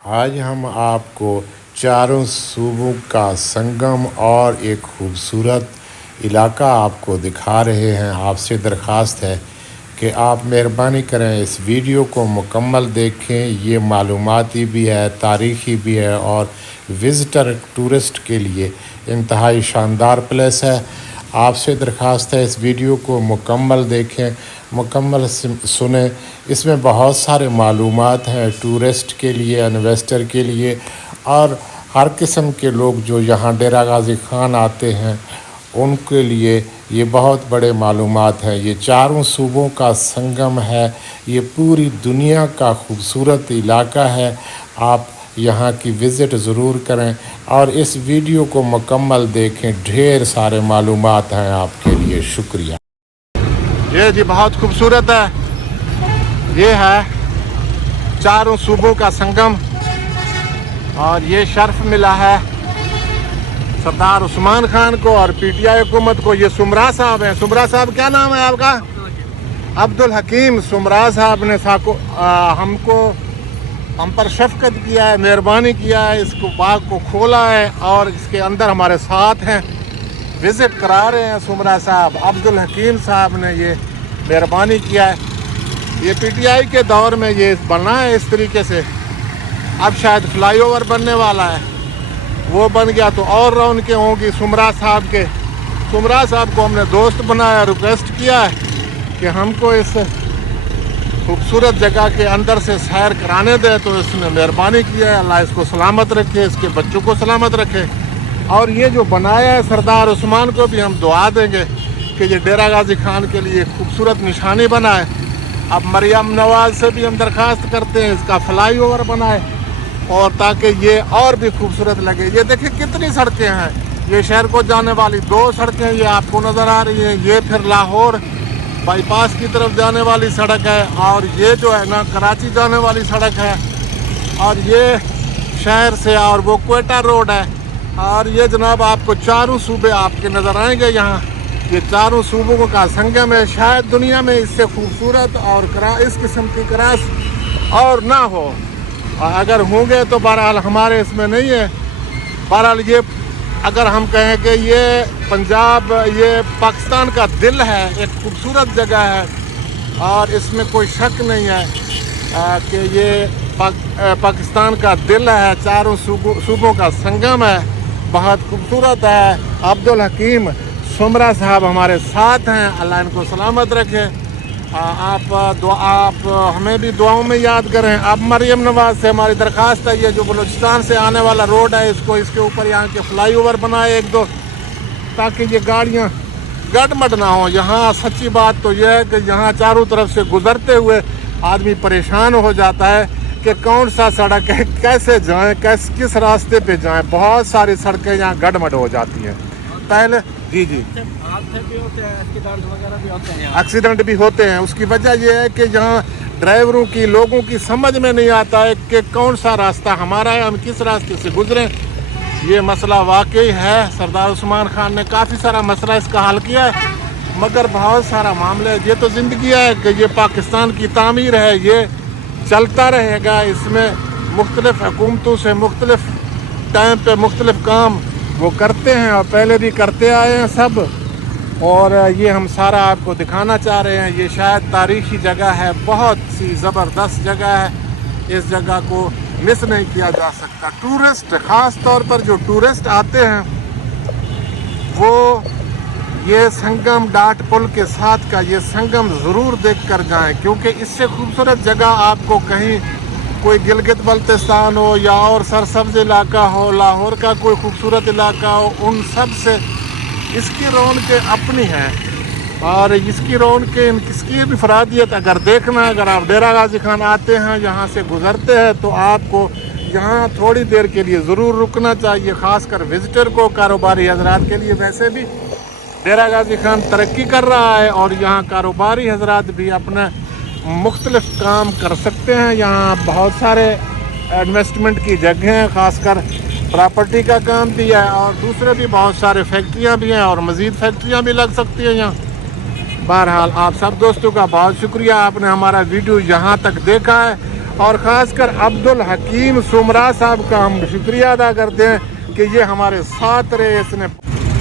آج ہم آپ کو چاروں صوبوں کا سنگم اور ایک خوبصورت علاقہ آپ کو دکھا رہے ہیں۔ آپ سے درخواست ہے کہ آپ مہربانی کریں اس ویڈیو کو مکمل دیکھیں۔ یہ معلوماتی بھی ہے، تاریخی بھی ہے اور وزٹر ٹورسٹ کے لیے انتہائی شاندار پلیس ہے۔ آپ سے درخواست ہے اس ویڈیو کو مکمل دیکھیں، مکمل سنیں۔ اس میں بہت سارے معلومات ہیں ٹورسٹ کے لیے، انویسٹر کے لیے اور ہر قسم کے لوگ جو یہاں ڈیرہ غازی خان آتے ہیں ان کے لیے یہ بہت بڑے معلومات ہیں۔ یہ چاروں صوبوں کا سنگم ہے، یہ پوری دنیا کا خوبصورت علاقہ ہے۔ آپ یہاں کی وزٹ ضرور کریں اور اس ویڈیو کو مکمل دیکھیں، ڈھیر سارے معلومات ہیں آپ کے لیے۔ شکریہ۔ یہ جی بہت خوبصورت ہے، یہ ہے چاروں صوبوں کا سنگم اور یہ شرف ملا ہے سردار عثمان خان کو اور پی ٹی آئی حکومت کو۔ یہ سمرا صاحب ہیں۔ سمرا صاحب کیا نام ہے آپ کا؟ عبدالحکیم سمرا صاحب نے ہم پر شفقت کیا ہے، مہربانی کیا ہے، اس کو باغ کو کھولا ہے اور اس کے اندر ہمارے ساتھ ہیں، وزٹ کرا رہے ہیں۔ سمرا صاحب عبدالحکیم صاحب نے یہ مہربانی کیا ہے۔ یہ پی ٹی آئی کے دور میں یہ بنا ہے اس طریقے سے، اب شاید فلائی اوور بننے والا ہے، وہ بن گیا تو اور رونقیں ہوں گی سمرا صاحب کے۔ سمرا صاحب کو ہم نے دوست بنایا، ریکویسٹ کیا ہے کہ ہم کو اس خوبصورت جگہ کے اندر سے سیر کرانے دے، تو اس نے مہربانی کیا ہے۔ اللہ اس کو سلامت رکھے، اس کے بچوں کو سلامت رکھے۔ اور یہ جو بنایا ہے سردار عثمان کو بھی ہم دعا دیں گے کہ یہ ڈیرہ غازی خان کے لیے خوبصورت نشانی بنائے۔ اب مریم نواز سے بھی ہم درخواست کرتے ہیں اس کا فلائی اوور بنائے اور تاکہ یہ اور بھی خوبصورت لگے۔ یہ دیکھیں کتنی سڑکیں ہیں، یہ شہر کو جانے والی 2 سڑکیں یہ آپ کو نظر آ رہی ہیں، یہ پھر لاہور بائی پاس کی طرف جانے والی سڑک ہے اور یہ جو ہے نا کراچی جانے والی سڑک ہے، اور یہ شہر سے اور وہ کوئٹہ روڈ ہے، اور یہ جناب آپ کو چاروں صوبے آپ کے نظر آئیں گے یہاں۔ یہ چاروں صوبوں کا سنگم ہے، شاید دنیا میں اس سے خوبصورت اور اس قسم کی کراس اور نہ ہو، اور اگر ہوں گے تو بہرحال ہمارے اس میں نہیں ہے۔ بہرحال یہ اگر ہم کہیں کہ یہ پنجاب، یہ پاکستان کا دل ہے، ایک خوبصورت جگہ ہے اور اس میں کوئی شک نہیں ہے کہ یہ پاکستان کا دل ہے، چاروں صوبوں کا سنگم ہے، بہت خوبصورت ہے۔ عبدالحکیم سمرا صاحب ہمارے ساتھ ہیں، اللہ ان کو سلامت رکھے۔ آپ ہمیں بھی دعاؤں میں یاد کریں۔ اب مریم نواز سے ہماری درخواست ہے، یہ جو بلوچستان سے آنے والا روڈ ہے اس کے اوپر یہاں کے فلائی اوور بنائے 1-2، تاکہ یہ گاڑیاں گڈمڈ نہ ہوں۔ یہاں سچی بات تو یہ ہے کہ یہاں چاروں طرف سے گزرتے ہوئے آدمی پریشان ہو جاتا ہے کہ کون سا سڑک ہے، کیسے جائیں، کس راستے پہ جائیں۔ بہت ساری سڑکیں یہاں گڈمڈ ہو جاتی ہیں۔ پہلے جی ایکسیڈنٹ بھی ہوتے ہیں۔ اس کی وجہ یہ ہے کہ یہاں ڈرائیوروں کی، لوگوں کی سمجھ میں نہیں آتا ہے کہ کون سا راستہ ہمارا ہے، ہم کس راستے سے گزریں۔ یہ مسئلہ واقعی ہے، سردار عثمان خان نے کافی سارا مسئلہ اس کا حل کیا ہے، مگر بہت سارا معاملہ ہے۔ یہ تو زندگی ہے کہ یہ پاکستان کی تعمیر ہے، یہ چلتا رہے گا۔ اس میں مختلف حکومتوں سے مختلف ٹائم پہ مختلف کام وہ کرتے ہیں اور پہلے بھی کرتے آئے ہیں سب، اور یہ ہم سارا آپ کو دکھانا چاہ رہے ہیں۔ یہ شاید تاریخی جگہ ہے، بہت سی زبردست جگہ ہے، اس جگہ کو مس نہیں کیا جا سکتا۔ ٹورسٹ، خاص طور پر جو ٹورسٹ آتے ہیں وہ یہ سنگم ڈاٹ پل کے ساتھ کا یہ سنگم ضرور دیکھ کر جائیں، کیونکہ اس سے خوبصورت جگہ آپ کو کہیں کوئی گلگت بلتستان ہو یا اور سرسبز علاقہ ہو، لاہور کا کوئی خوبصورت علاقہ ہو، ان سب سے اس کی رونقیں اپنی ہیں، اور اس کی رونقیں، اس کی انفرادیت اگر دیکھنا ہے، اگر آپ ڈیرہ غازی خان آتے ہیں، یہاں سے گزرتے ہیں، تو آپ کو یہاں تھوڑی دیر کے لیے ضرور رکنا چاہیے، خاص کر وزٹر کو، کاروباری حضرات کے لیے۔ ویسے بھی ڈیرہ غازی خان ترقی کر رہا ہے اور یہاں کاروباری حضرات بھی اپنا مختلف کام کر سکتے ہیں۔ یہاں بہت سارے انویسٹمنٹ کی جگہیں ہیں، خاص کر پراپرٹی کا کام بھی ہے، اور دوسرے بھی بہت سارے فیکٹریاں بھی ہیں اور مزید فیکٹریاں بھی لگ سکتی ہیں یہاں۔ بہرحال آپ سب دوستوں کا بہت شکریہ، آپ نے ہمارا ویڈیو یہاں تک دیکھا ہے، اور خاص کر عبدالحکیم سمرا صاحب کا ہم شکریہ ادا کرتے ہیں کہ یہ ہمارے ساتھ رہے. اس نے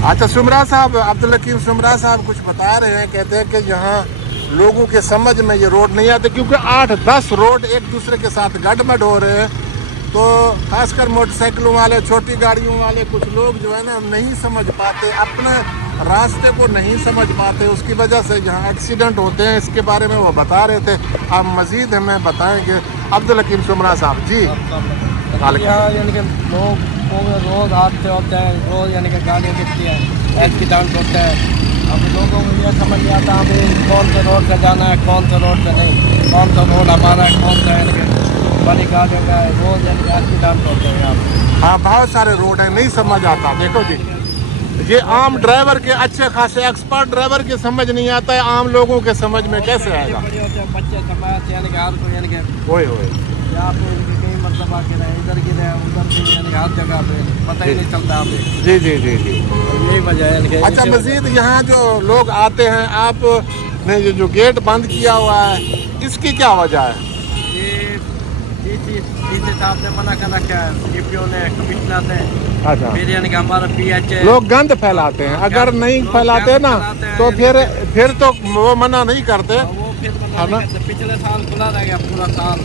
اچھا سمرا صاحب، عبدالحکیم سمرا صاحب کچھ بتا رہے ہیں، کہتے ہیں کہ یہاں لوگوں کے سمجھ میں یہ روڈ نہیں آتے کیونکہ 8-10 روڈ ایک دوسرے کے ساتھ گڈمڈ ہو رہے ہیں. تو خاص کر موٹر سائیکلوں والے، چھوٹی گاڑیوں والے کچھ لوگ جو ہے نا نہیں سمجھ پاتے، اپنے راستے کو نہیں سمجھ پاتے، اس کی وجہ سے یہاں ایکسیڈنٹ ہوتے ہیں. اس کے بارے میں وہ بتا رہے تھے. آپ مزید ہمیں بتائیں گے عبدالحکیم سمرا صاحب. جی یہاں یعنی کہ لوگ روز حادثے ہوتے ہیں، روز یعنی کہ گاڑیاں دکھتی ہیں، ایکسیڈنٹ ہوتے ہیں. اب لوگوں کو یہ سمجھ نہیں آتا ہمیں کون سے روڈ سے جانا ہے، کون سے روڈ سے نہیں، کون سا روڈ ہمارا ہے، کون سا یعنی کہ بڑی گاڑیوں کا ہے. روز یعنی کہ ایکسیڈنٹ ہوتے ہیں یہاں پہ. ہاں بہت سارے روڈ ہیں، نہیں سمجھ آتا. دیکھو جی یہ عام ڈرائیور کے، اچھے خاصے ایکسپرٹ ڈرائیور کے سمجھ نہیں آتا ہے، عام لوگوں کے سمجھ میں کیسے آئے گا. بڑے ہوتے ہیں بچے سمجھ یعنی کہ ہر کوئی یعنی کہ ہوئے ہوئے یہاں پہ کئی مطلب آ کے رہے، ادھر گرے ادھر بھی یعنی کہ ہر جگہ پہ پتہ ہی نہیں چلتا ہمیں. جی جی جی جی. یہی وجہ ہے یعنی کہ اچھا مزید یہاں جو لوگ آتے ہیں، آپ نے یہ جو گیٹ بند کیا ہوا ہے اس کی کیا وجہ ہے؟ ڈی سی صاحب نے منع کر رکھا ہے، ڈی پی او نے، کمشنر نے. اچھا پھر یعنی کہ ہمارا پی ایچ لوگ گند پھیلاتے ہیں، اگر نہیں پھیلاتے نا تو پھر تو وہ منع نہیں کرتے. وہ پھر منع نہیں کرتے. پچھلے سال کھلا رہ گیا پورا سال،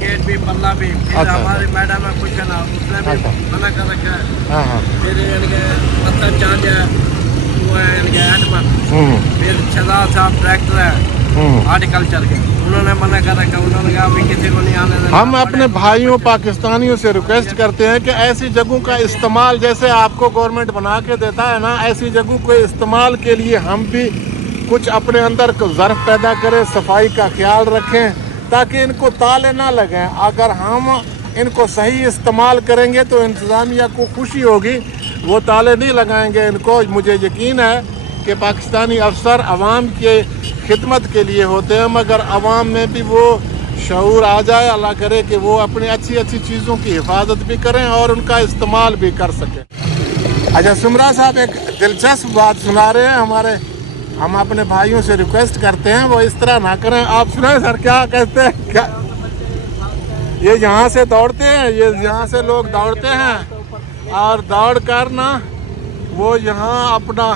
گیٹ بھی پلہ بھی. پھر ہماری میڈم ہے کچھ ہے نا، اس نے بھی منع کر رکھا ہے. ہاں ہاں. پھر یعنی کہ اثر چارج ہے وہ ہے یعنی کہ ایڈمن. پھر شہزاد صاحب ڈائریکٹر ہے ہارٹیکلچر کے، انہوں نے منع کر رکھا. انہوں نے کہا ابھی کسی کو نہیں آنے دینا. ہم اپنے بھائیوں پاکستانیوں سے ریکویسٹ کرتے ہیں کہ ایسی جگہوں کا استعمال جیسے آپ کو گورنمنٹ بنا کے دیتا ہے نا، ایسی جگہوں کے استعمال کے لیے ہم بھی کچھ اپنے اندر کو ظرف پیدا کریں، صفائی کا خیال رکھیں تاکہ ان کو تالے نہ لگیں. اگر ہم ان کو صحیح استعمال کریں گے تو انتظامیہ کو خوشی ہوگی، وہ تالے نہیں لگائیں گے ان کو. مجھے یقین ہے کہ پاکستانی افسر عوام کے خدمت کے لیے ہوتے ہیں، مگر عوام میں بھی وہ شعور آ جائے، اللہ کرے کہ وہ اپنی اچھی اچھی چیزوں کی حفاظت بھی کریں اور ان کا استعمال بھی کر سکیں. اچھا سمرا صاحب ایک دلچسپ بات سنا رہے ہیں ہم اپنے بھائیوں سے ریکویسٹ کرتے ہیں وہ اس طرح نہ کریں. آپ سنیں سر کیا کہتے ہیں؟ کیا یہ یہاں سے دوڑتے ہیں، یہ یہاں سے لوگ دوڑتے ہیں اور دوڑ کر نا وہ یہاں اپنا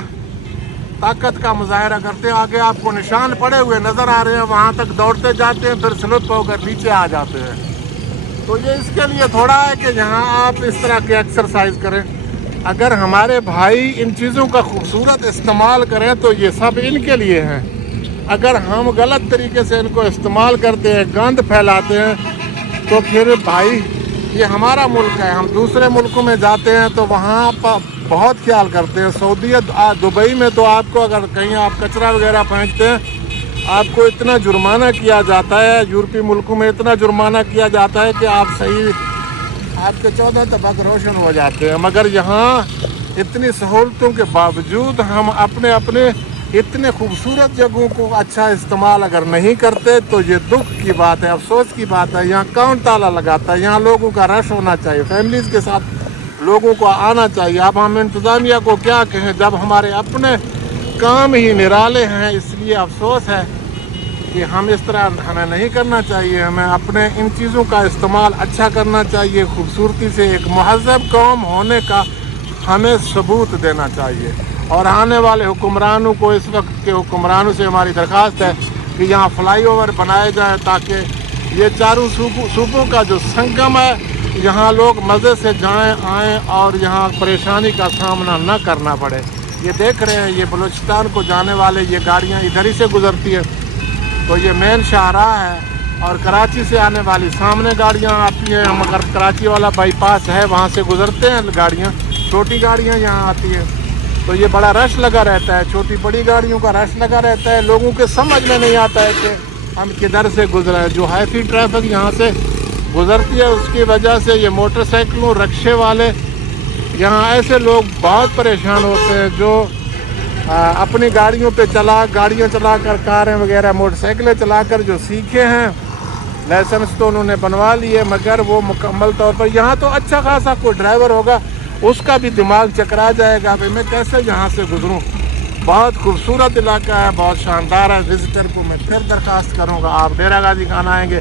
طاقت کا مظاہرہ کرتے ہیں. آگے آپ کو نشان پڑے ہوئے نظر آ رہے ہیں، وہاں تک دوڑتے جاتے ہیں، پھر سلپ ہو کر نیچے آ جاتے ہیں. تو یہ اس کے لیے تھوڑا ہے کہ یہاں آپ اس طرح کے ایکسرسائز کریں. اگر ہمارے بھائی ان چیزوں کا خوبصورت استعمال کریں تو یہ سب ان کے لیے ہیں. اگر ہم غلط طریقے سے ان کو استعمال کرتے ہیں، گند پھیلاتے ہیں، تو پھر بھائی یہ ہمارا ملک ہے. ہم دوسرے ملکوں میں جاتے ہیں تو وہاں بہت خیال کرتے ہیں. سعودیت دبئی میں تو آپ کو اگر کہیں آپ کچرا وغیرہ پھینکتے ہیں آپ کو اتنا جرمانہ کیا جاتا ہے. یورپی ملکوں میں اتنا جرمانہ کیا جاتا ہے کہ آپ کے 14 طبق روشن ہو جاتے ہیں. مگر یہاں اتنی سہولتوں کے باوجود ہم اپنے اتنے خوبصورت جگہوں کو اچھا استعمال اگر نہیں کرتے تو یہ دکھ کی بات ہے، افسوس کی بات ہے. یہاں کون تالا لگاتا ہے؟ یہاں لوگوں کا رش ہونا چاہیے، فیملیز کے ساتھ لوگوں کو آنا چاہیے. اب ہم انتظامیہ کو کیا کہیں جب ہمارے اپنے کام ہی نرالے ہیں. اس لیے افسوس ہے کہ ہم اس طرح ہمیں نہیں کرنا چاہیے. ہمیں اپنے ان چیزوں کا استعمال اچھا کرنا چاہیے. خوبصورتی سے ایک مہذب قوم ہونے کا ہمیں ثبوت دینا چاہیے. اور آنے والے حکمرانوں کو، اس وقت کے حکمرانوں سے ہماری درخواست ہے کہ یہاں فلائی اوور بنائے جائیں تاکہ یہ چاروں صوبوں کا جو سنگم ہے یہاں لوگ مزے سے جائیں آئیں اور یہاں پریشانی کا سامنا نہ کرنا پڑے. یہ دیکھ رہے ہیں یہ بلوچستان کو جانے والے یہ گاڑیاں ادھر ہی سے گزرتی ہیں، تو یہ مین شاہراہ ہے. اور کراچی سے آنے والی سامنے گاڑیاں آتی ہیں، مگر کراچی والا بائی پاس ہے وہاں سے گزرتے ہیں گاڑیاں، چھوٹی گاڑیاں یہاں آتی ہیں. تو یہ بڑا رش لگا رہتا ہے، چھوٹی بڑی گاڑیوں کا رش لگا رہتا ہے. لوگوں کے سمجھ میں نہیں آتا ہے کہ ہم کدھر سے گزرے. جو ہائی فی ٹریفک یہاں سے گزرتی ہے اس کی وجہ سے یہ موٹر سائیکلوں، رکشے والے، یہاں ایسے لوگ بہت پریشان ہوتے ہیں جو اپنی گاڑیوں چلا کر، کاریں وغیرہ موٹر سائیکلیں چلا کر جو سیکھے ہیں، لائسنس تو انہوں نے بنوا لیے مگر وہ مکمل طور پر یہاں تو اچھا خاصا کوئی ڈرائیور ہوگا اس کا بھی دماغ چکرا جائے گا کہ میں کیسے یہاں سے گزروں. بہت خوبصورت علاقہ ہے، بہت شاندار ہے. وزٹر کو میں پھر درخواست کروں گا آپ ڈیرہ غازی خان آئیں گے